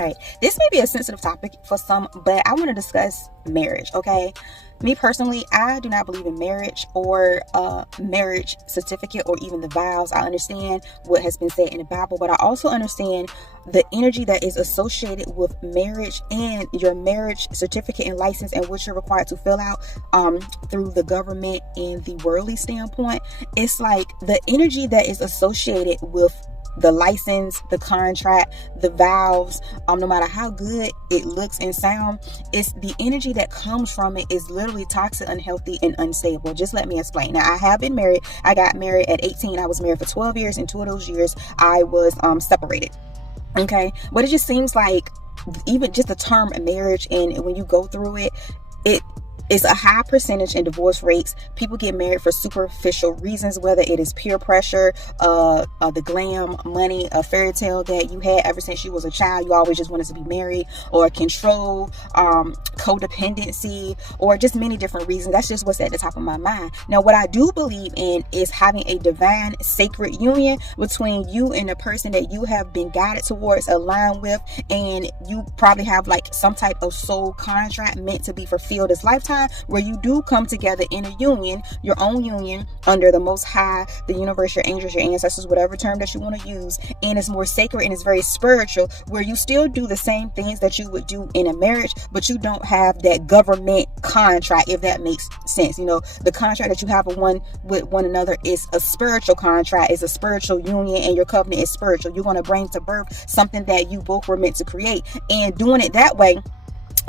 All right, this may be a sensitive topic for some, but I want to discuss marriage, okay? Me personally, I do not believe in marriage or marriage certificate or even the vows. I understand what has been said in the Bible, but I also understand the energy that is associated with marriage and your marriage certificate and license and what you're required to fill out through the government and the worldly standpoint. It's like the energy that is associated with the license, the contract, the vows, no matter how good it looks and sound, it's the energy that comes from it is literally toxic, unhealthy, and unstable. Just let me explain. Now, I have been married. I got married at 18. I was married for 12 years. And 2 of those years, I was separated. Okay. But it just seems like even just the term marriage, and when you go through it, it's a high percentage in divorce rates. People get married for superficial reasons, whether it is peer pressure, the glam, money, a fairy tale that you had ever since you was a child. You always just wanted to be married, or control, codependency, or just many different reasons. That's just what's at the top of my mind. Now, what I do believe in is having a divine, sacred union between you and the person that you have been guided towards, aligned with, and you probably have like some type of soul contract meant to be fulfilled this lifetime, where you do come together in a union, your own union, under the Most High, the universe, your angels, your ancestors, whatever term that you want to use. And it's more sacred and it's very spiritual, where you still do the same things that you would do in a marriage, but you don't have that government contract, if that makes sense. You know, the contract that you have with one another is a spiritual contract, is a spiritual union, and your covenant is spiritual. You're going to bring to birth something that you both were meant to create. And doing it that way,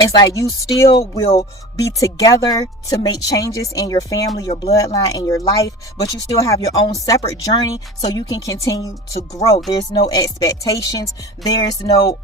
it's like you still will be together to make changes in your family, your bloodline, and your life, but you still have your own separate journey so you can continue to grow. There's no expectations. There's no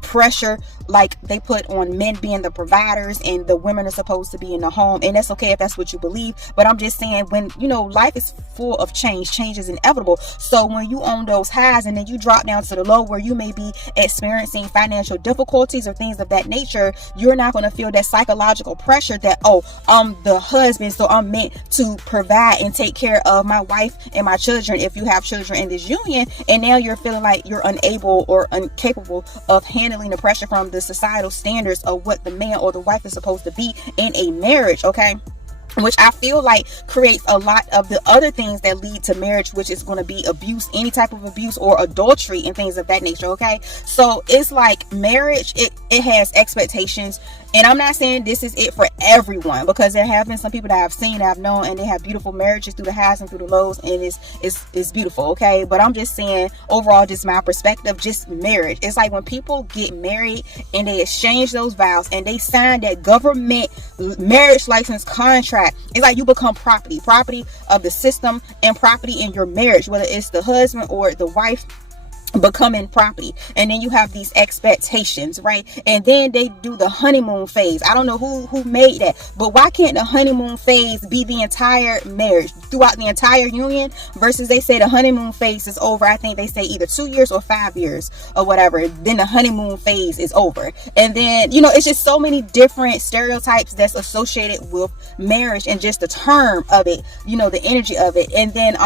pressure like they put on men being the providers and the women are supposed to be in the home. And that's okay if that's what you believe. But I'm just saying, when, you know, life is full of change. Change is inevitable. So when you own those highs and then you drop down to the low where you may be experiencing financial difficulties or things of that nature, you're not going to feel that psychological pressure that, oh, I'm the husband, so I'm meant to provide and take care of my wife and my children if you have children in this union. And now you're feeling like you're unable or incapable of handling the pressure from the societal standards of what the man or the wife is supposed to be in a marriage, okay? Which I feel like creates a lot of the other things that lead to marriage, which is going to be abuse, any type of abuse or adultery and things of that nature. Okay. So it's like marriage, it has expectations, and I'm not saying this is it for everyone, because there have been some people that I've seen, that I've known, and they have beautiful marriages through the highs and through the lows, and it's beautiful. Okay. But I'm just saying overall, just my perspective, just marriage. It's like when people get married and they exchange those vows and they sign that government marriage license contract, it's like you become property of the system and property in your marriage, whether it's the husband or the wife becoming property. And then you have these expectations, right? And then they do the honeymoon phase. I don't know who made that, but why can't the honeymoon phase be the entire marriage throughout the entire union, versus they say the honeymoon phase is over? I think they say either 2 years or 5 years or whatever, then the honeymoon phase is over. And then, you know, it's just so many different stereotypes that's associated with marriage and just the term of it, you know, the energy of it. And then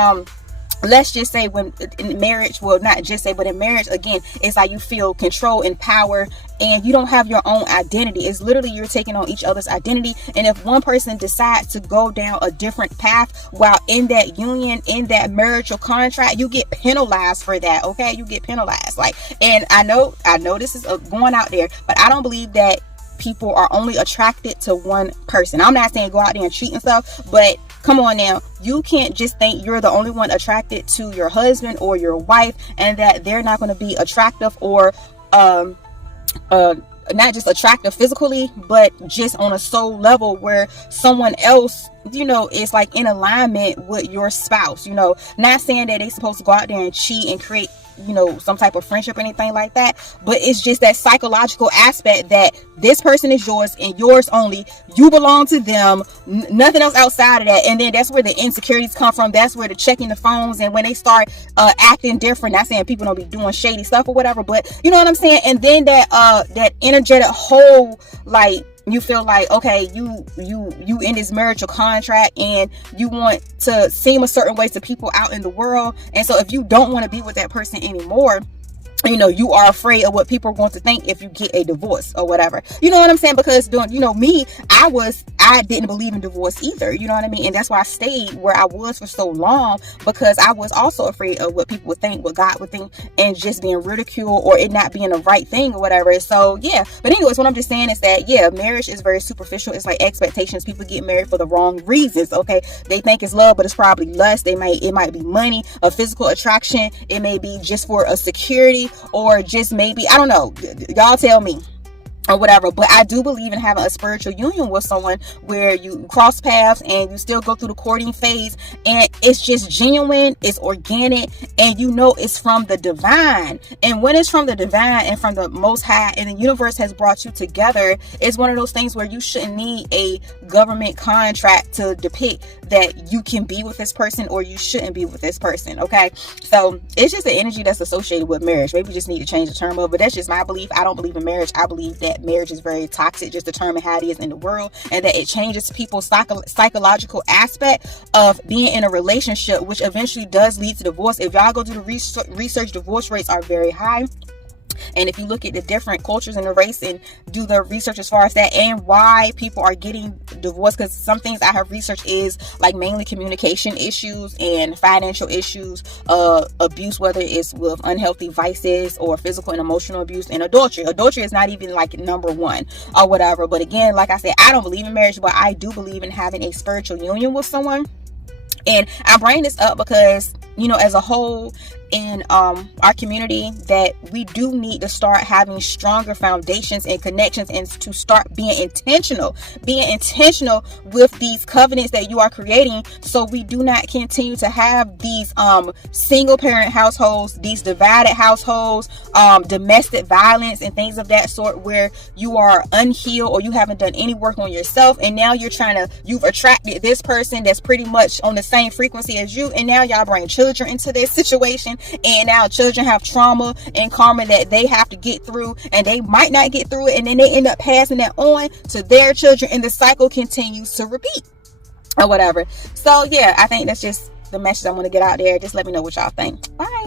let's just say when in marriage, well, not just say, but in marriage, again, it's like you feel control and power, and you don't have your own identity. It's literally you're taking on each other's identity. And if one person decides to go down a different path while in that union, in that marital contract, you get penalized for that. Okay, you get penalized. Like, and I know this is going out there, but I don't believe that people are only attracted to one person. I'm not saying go out there and cheat and stuff, but come on now, you can't just think you're the only one attracted to your husband or your wife and that they're not going to be attractive, or not just attractive physically, but just on a soul level, where someone else, you know, is like in alignment with your spouse. You know, not saying that they're supposed to go out there and cheat and create, you know, some type of friendship or anything like that, but it's just that psychological aspect that this person is yours and yours only. You belong to them, nothing else outside of that. And then that's where the insecurities come from. That's where the checking the phones, and when they start acting different, not saying people don't be doing shady stuff or whatever, but you know what I'm saying. And then that energetic whole, like, you feel like, okay, you in this marital contract and you want to seem a certain way to people out in the world. And so if you don't want to be with that person anymore, you are afraid of what people are going to think if you get a divorce or whatever. You know what I'm saying? Because me, I didn't believe in divorce either. You know what I mean? And that's why I stayed where I was for so long, because I was also afraid of what people would think, what God would think, and just being ridiculed or it not being the right thing or whatever. So yeah. But anyways, what I'm just saying is that, yeah, marriage is very superficial. It's like expectations. People get married for the wrong reasons. Okay. They think it's love, but it's probably lust. It might be money, a physical attraction. It may be just for a security, or just maybe, I don't know, y'all tell me, or whatever. But I do believe in having a spiritual union with someone where you cross paths and you still go through the courting phase, and it's just genuine, it's organic, and it's from the divine. And when it's from the divine and from the Most High, and the universe has brought you together, it's one of those things where you shouldn't need a government contract to depict that you can be with this person or you shouldn't be with this person. Okay, so it's just the energy that's associated with marriage. Maybe we just need to change the term of it, but that's just my belief. I don't believe in marriage. I believe that marriage is very toxic, just determine how it is in the world, and that it changes people's psychological aspect of being in a relationship, which eventually does lead to divorce. If y'all go do the research, divorce rates are very high. And if you look at the different cultures in the race and do the research as far as that, and why people are getting divorced, because some things I have researched is like mainly communication issues and financial issues, abuse, whether it's with unhealthy vices or physical and emotional abuse, and adultery. Adultery is not even like number one or whatever. But again, like I said, I don't believe in marriage, but I do believe in having a spiritual union with someone. And I bring this up because, as a whole in our community, that we do need to start having stronger foundations and connections, and to start being intentional with these covenants that you are creating, so we do not continue to have these single parent households, these divided households, domestic violence and things of that sort, where you are unhealed or you haven't done any work on yourself, and now you've attracted this person that's pretty much on the same frequency as you, and now y'all bring children into this situation, and now children have trauma and karma that they have to get through, and they might not get through it, and then they end up passing that on to their children, and the cycle continues to repeat or whatever. So yeah, I think that's just the message I want to get out there. Just let me know what y'all think. Bye.